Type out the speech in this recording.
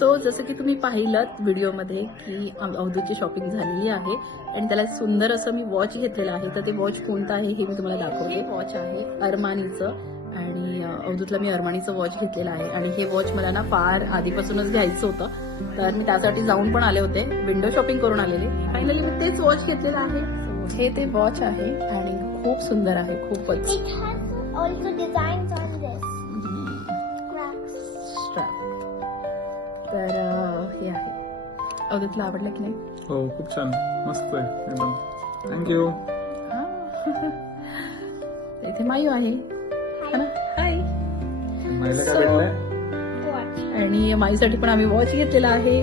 So जसं की तुम्ही पाहिलं व्हिडिओमध्ये की अवधूतची शॉपिंग झालेली आहे आणि त्याला सुंदर असं मी वॉच घेतलेलं आहे. तर ते वॉच कोणतं आहे हे मी तुम्हाला दाखवते. वॉच आहे अरमानीचं आणि अवधूतला मी अरमानीचं वॉच घेतलेलं आहे आणि हे वॉच मला ना फार आधीपासूनच घ्यायचं होतं. तर मी त्यासाठी जाऊन पण आले होते, विंडो शॉपिंग करून आलेले. फायनली मी तेच वॉच घेतलेलं आहे. हे ते वॉच आहे आणि खूप सुंदर आहे, खूपच. It has also designs on this. Strap. तर हे आहे. अवधूतला आवडलं की नाही? हो, खूप छान, मस्त आहे एकदम. थँक्यू. इथे मायू आहे ना. हाय. माईला काय भेटलंय? Watch. आणि माईसाठी पण आम्ही वॉच घेतलेला आहे